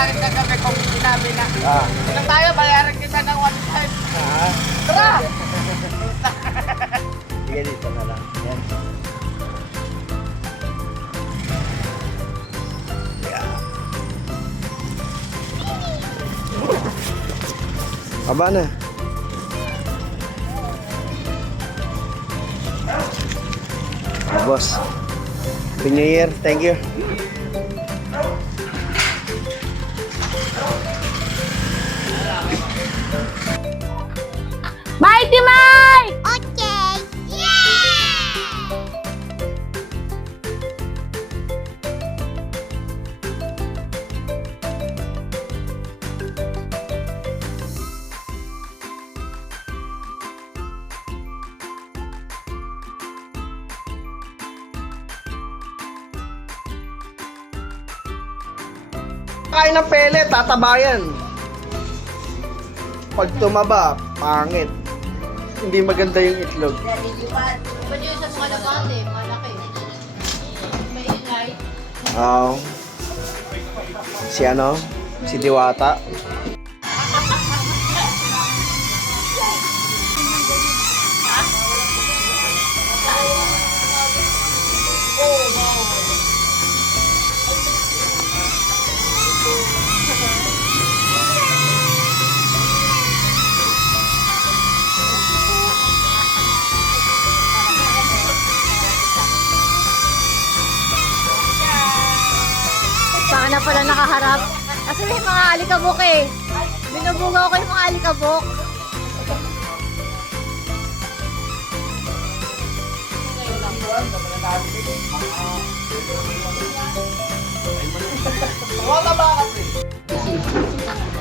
bayaran ka kami kung sinabi na. Kung tayo, bayaran kita ng 1.5. Tara! Sige, dito na lang. Yan. Aba na. Boss. Happy New Year. Thank you. Mighty Mike! Okay! Yeah! Kain ng pellet, tatabayan. Pag tumaba, pangit. Hindi maganda yung itlog. Pwede yun sa mga labate, malaki. May ingay. Si ano? Si Diwata. Saan na pala nakaharap? Kasi may mga alikabok eh. Binubugaw ko yung mga alikabok.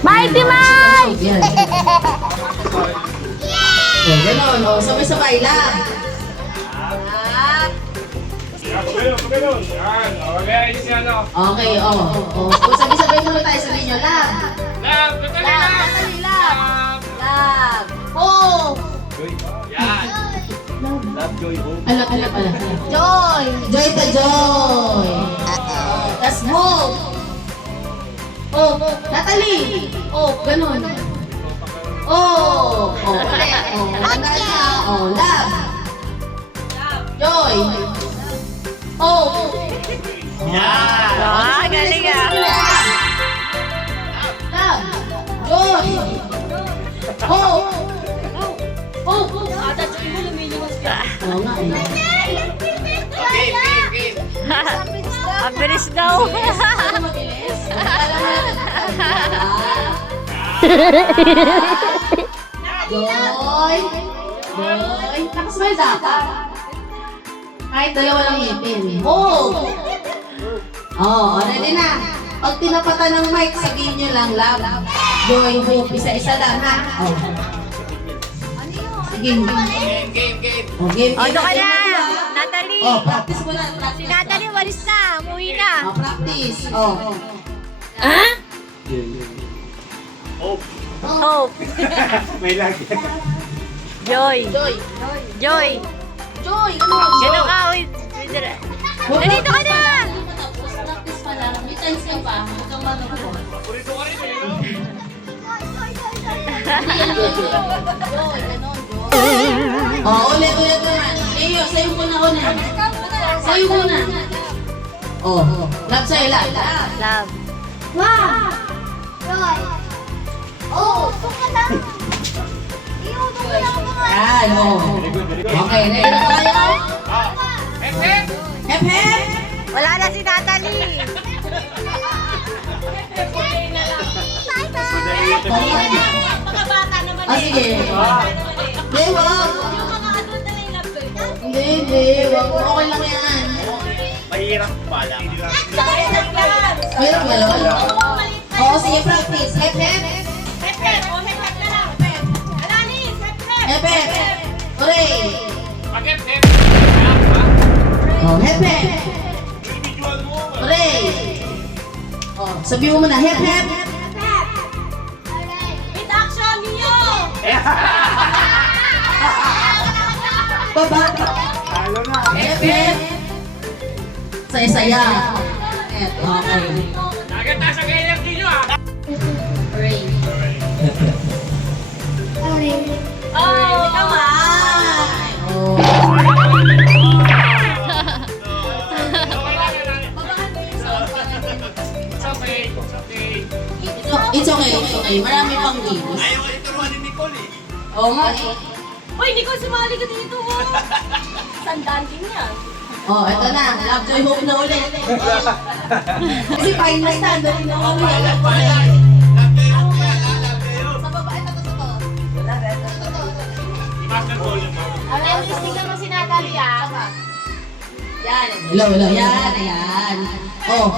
Mighty Mike! O, gano'n. O, sabay-sabay lang. Okay, o. O, sabay-sabay naman tayo sa inyo. Lab. Love! Lab. Lab. Lab. Oh! Ala. Joy. Joy to joy. Tas hope. Oh, Natalie. Oh, gano'n. Oh, ulit. Oh, tandaan niya. Oh, love. Joy. Oh. Galing ah. Love. Joy. Oh. Oh. Ata, joy mo lumilimos ka. Oo nga eh. Ang bilis daw. Mabilis. Joy. Joy. Nakasmile dapat. Kahit dalawa lang ngipin. Oh! Oh, ready na. Pag tinapatan ng mic, sabihin nyo lang, love. Joy, hope, isa-isa lang, ha? Oh. Sige. Game. Oh, game. O, doon ka na. Natalie. Oh, practice mo na. Si Practice. Natalie, walis na. Umuwi na. Oh, practice. Oh. Ha? Hope. Hope. May lagi. Joy. Joy. Joy. Joy. Ano? Gano'n ka. Nandito ka na. Practice pa lang. May chance ka pa. Huwag kang manong. Purito ka rin eh. Joy, ganon, Joy. Oh, ulit naman. Eyo, sa'yo muna ko na. Sa'yo muna. Oh, love sa'yo, love. Love. Wow! Joy! Oh, tuka lang! Iuto ko lang mga... Yan, oh. Okay, ready na tayo? Hep, hep! Hep, hep! Wala na si Natalie. Ah, sige. Hindi, wag. Hindi, wag. Okay lang yan. Mahirap pala. Mayroon ba yun? Oo, sige, practice. Hep, hep. Hep, hep. Hooray! Hep, hep! Oh, hep, hep. Hooray! Oh, sabi mo muna, hep, hep. Baba. Halo na. Hep, hep. Saya-saya. Okay. Naganda sa energy nyo ah. It's okay, it's okay. Marami pang games. Ayaw ka ituruan ni Nicole eh. Oo nga eh. Uy, hindi ko sumali ka dito, oh. Sandaan din yan. Oh, eto na. Love, joy, hope na ulit. Kasi final stand, doon na kami. Sa baba, ito to. Ang listing naman si Natalie, ah. Yan. Hello. Yan, ayan. Oh,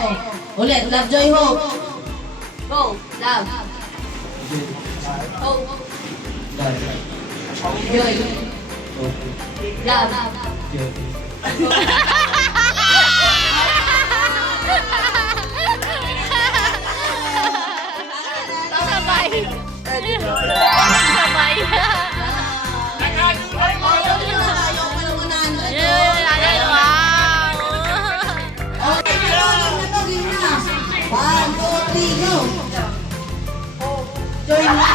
ulit. Love, joy, hope. Go. Love. Hope. Joy. Love. Sabay. Sabay. Ayaw pa ng 100. Wow. Okay, game na. 1, 2, 3, go! Join na!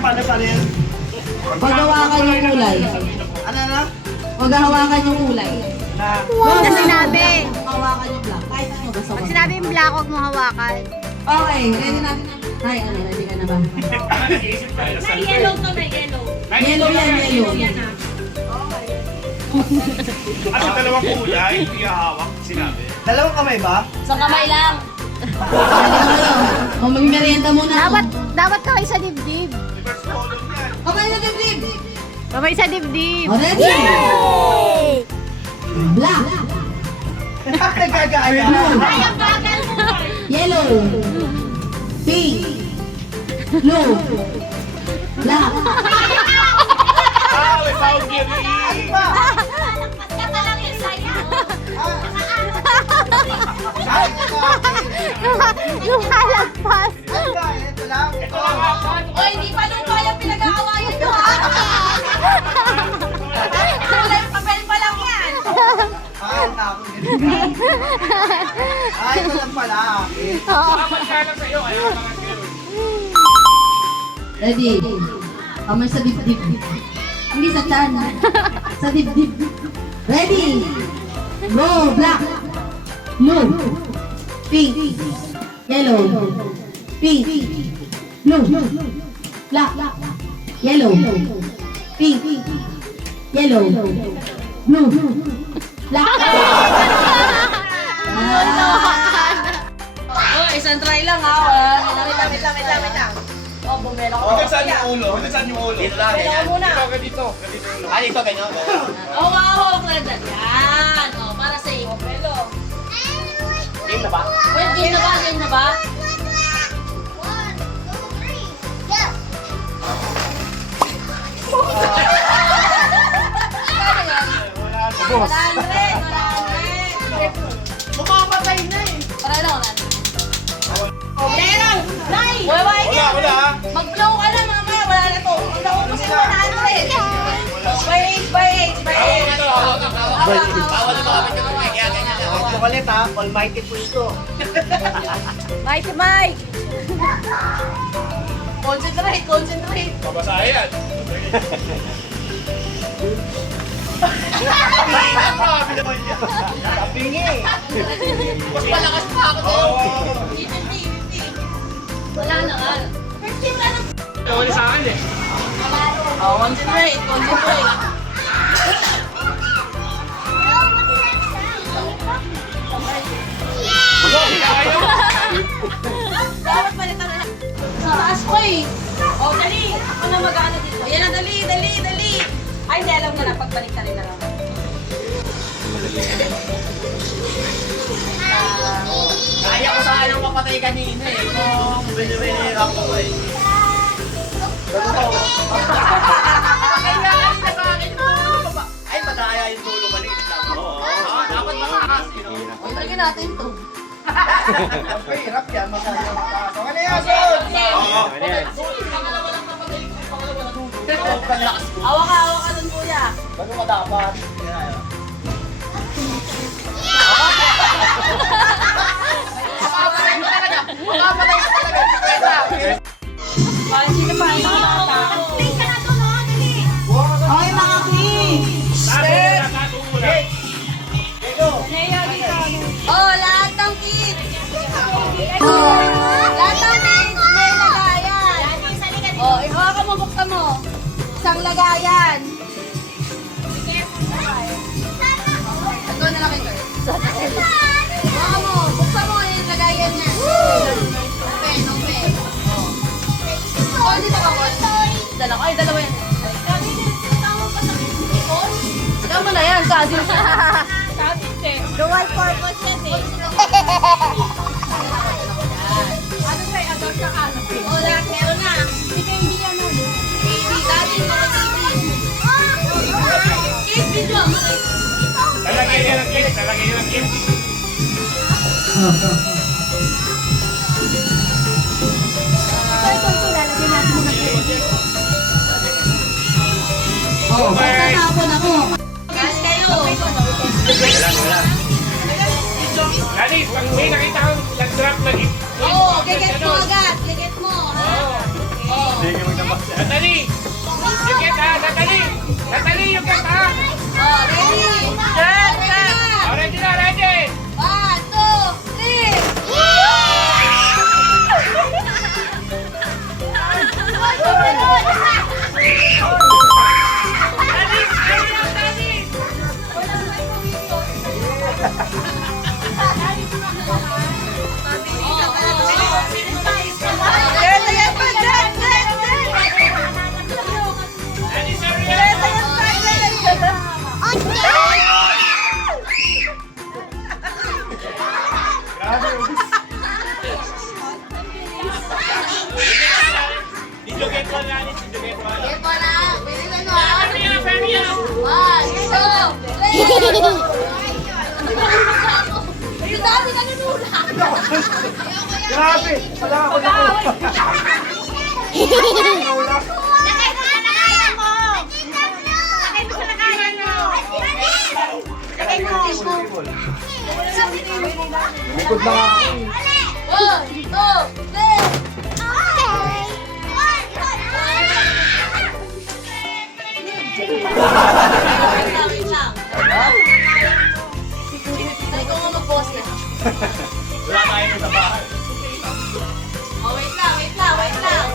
Paano yan? Paghawakan yung kulay. Ano na? Paghawakan yung kulay. Wow. Na sinabi. Hawakan yung black. Kahit ano, basta Pag sinabi yung black, huwag mo hawakan. Okay, ready na. Hi, ready ka na ba? May yellow to, may yellow. Yellow yan, yellow. At yung dalawang kulay, hindi hawak, sinabi. Dalawang kamay ba? Sa kamay lang. O, mag-merienda muna ako. Dapat kamay sa dibdib. First column yan. Kamay na dibdib. Kamay sa dibdib. O, ready? Black. Nagkagaya. Yellow. Pink. Blue. Black. Ah, may foul game eh. Lumalagpas. Ito lang. Ito lang ako. O, hindi pa lupa yung pinag-aawayan nyo, ha? Papel pa lang yan. Ay, tapos ganun. Ay, ito lang pala. Tama sana sa'yo, ayaw ka mga girl. Ready? Kamay sa dibdib. Hindi sa chan. Sa dibdib. Ready? Go! Black. Blue. Pink. Yellow. Pink. Blue. Black. Yellow. Pink. Yellow. Blue. Black. Oh, isang try lang, ha? Wait lang. Oh, bumelo ko. Ito saan yung ulo? Ito saan yung ulo? Dito lang, ganyan. muna. Ito, ganito. Ganito yung ulo. Ay, ito, ganyan. Oh, wow, lang dyan. Yan. Oh, para sa iyo. Bumelo. Game na ba? Wait, game na ba? 1, 2, 3, go! Mamamatay na eh. Para lang. Meron! Nay! Wala, wala. Mag-blow ka na mamaya. Wala na to. Naubos yung 100. By age. Bawal na makapit yung mga kaya ganyan lang. Ito ulit ha. Almighty push to. Mighty Mike! Concentrate. Babasahin yan. Grabe naman yan. Tapingi. Mas malakas pa ako doon. Wala na nga. Wala sa akin eh. Concentrate. Dapat palitan na. Sa taas ko eh. Oh, dali. Ako na mag-ano dito. Yan na, dali. Ay, hindi, alam ko na. Pagbalik ka rin na lang. Kaya ko sana mapatay kanina eh. Kung binibinirap ko eh. Ay, madaya yung dulo maliit lang. Oo. Dapat matakas. Lagyan natin to. Hirap yan. Masyadong mataas. Okay na yan, Son. Oo. Awa ka dun, kuya. Bago ka dapat. Makapatay mo talaga. Sino pa? Okay mga queen! lagayan. Ito na lang ito. Baka mo, buksan mo yung lagayan niya. Open, open. Oh, dito ka, boss. Dalawa, ay, dalawa yan. Tama na yan, cousin. Dual purpose yan eh. Ano sa'yo, ador ka ka? O, lahat meron na. Hindi yan na. Dati mo kasi cake video. Talagay niya ng cake, talagay niya ng cake. Oh, pagkatapon ako. Gas kayo. Lalis, pag may nakita ko nag-drop na gift. Oo, giget mo agad. Giget mo, ha? Oo. Natali! Yung get ha! Natali! Natali yung get ha! Oh, ready? Ready na. Oh, ready na, ready! 1, 2, 3. Lalis! Ayaw, Lalis! Lalis, hurry up! Ijoget mo, Lalis, ijoget mo. Ito na. Bilisan mo, ha? Hurry up, hurry up! 1, 2, 3. Ang dami nanunula. Grabe! Wala ako na ko. Likod na nga ako. 1, 2, 3. Wait lang. Try ko nga mag-pause na. Wala tayo sa bahay. Oh, wait lang, wait lang, wait lang.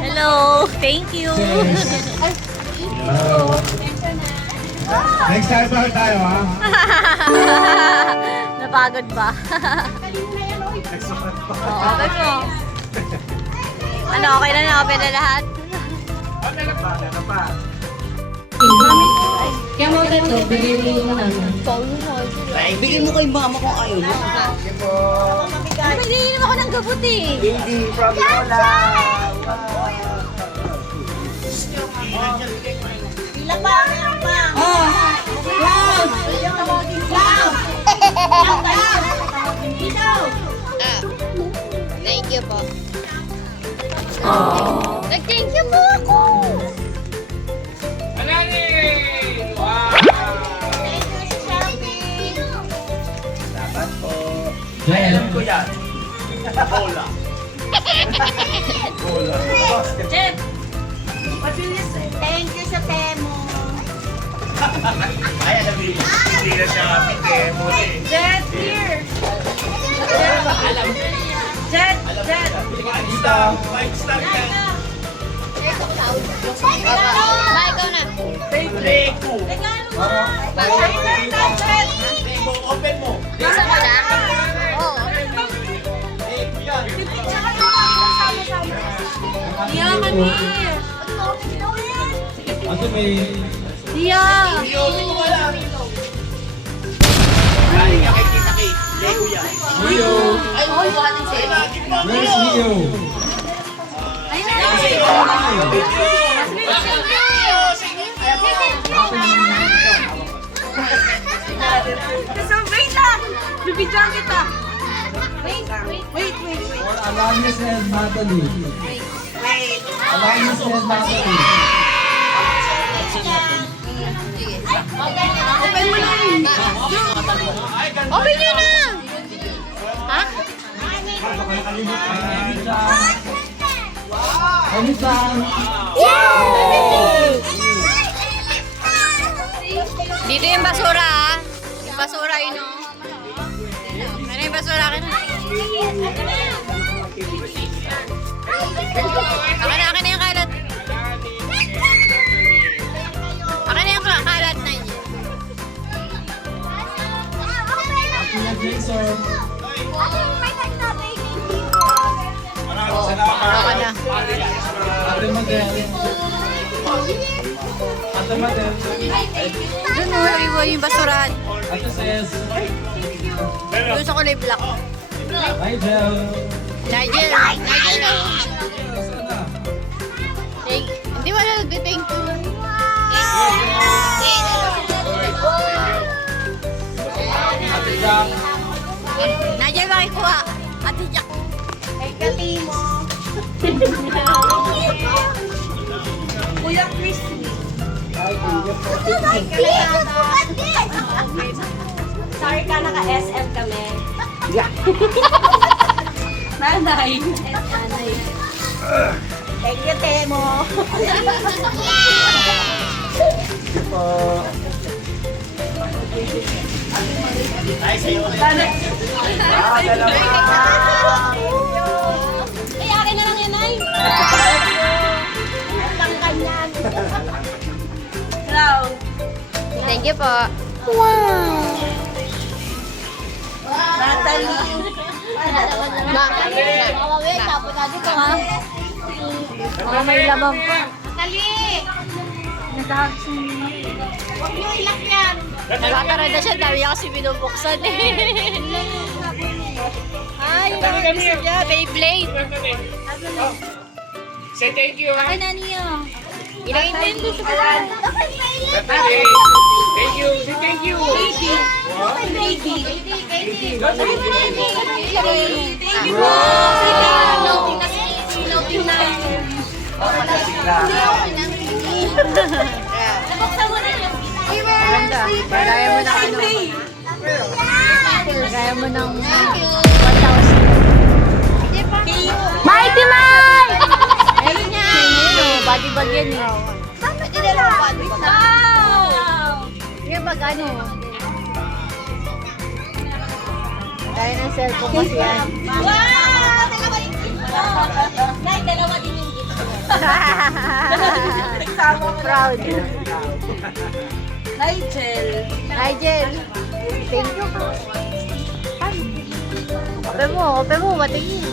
Hello, thank you. Next time pa tayo, ha? Napagod ba? Oo, okay mo. Ano, okay na na? Okay na lahat? Kaya mo ito, bigyan mo namin. Bigyan mo kay mama kung ayaw mo. Hindi naman ako ng gabot eh. Hindi from Lola. Oh! Wow! Wow! Thank you po. Nag-thank you po ako. Dapat po. Alam ko yan. Bola. Bola. Thank you sa Temo. Ay, alam mo yun. Hindi na siya Temo eh. Jet, here. Alam mo. Jet, Alam mo Jet. yan. Star. Five star yan. Ma, ikaw na. Lego. Jet. Lego, open mo. Gusto mo na? Oo. Lego yan. Iya kami. Iya. Seryoso mo ka lang. Galing ka kay Tita Kate. Lego yan. Ay, okay, buhatin siya. Where's Leo? So, wait lang. Bibidyan kita. Wait. Alanis and Natalie. Alanis and Natalie. Open mo na rin. Open nyo na! Ha? Anytime. Dito yung basura, ha? Yung basura yun, oh. Ano yung basura akin? Akin na yung kalat. Akin na yung kalat na yun. Kuya Jason. Oo, ako na. Ate Madel. Ate Madel. Doon mo, ibo yung basurahan. Ate Ses. Doon sa kulay black. Nigel. Nigel. Nigel na. Hindi mo na nag-thank you. Ate Jack. Nigel, makikuha. Ate Jack. Kay Katimo. Kuya Christy. Sorry ka, naka-SM kami. Nanay. Nanay. Thank you, Temo. Ay, sa'yo. Ay, akin na lang yan, Nay. Ang kanyan. Hello. Thank you po. Natalie. Makawawin, tapos natin ito, ha? Mga may lamang pa. Natalie. Huwag niyo ilak yan. Nagkakaroon na siya, dami niya kasi binubuksan eh. Ay, yung mga gusto niya, Beyblade. Say thank you. Ay, Naniyo. Ina-intendo sa kalan. Natalie. Thank you. Say thank you. Thank you po. Loading kasi. Loading na. Nabuksan mo na yung Ganda. Lagaya mo ng ano. Lagaya mo ng 1,000. Mighty Mike! Meron niya. Body bag yan eh. Pwede na lang body bag. Wow! Yung pag ano. Kaya ng cellphone kasi yan. Wow! Dalawa yung gift ko. Nay, dalawa din yung gift ko. Proud. Nigel. Nigel. Thank you po. Open mo, matingin.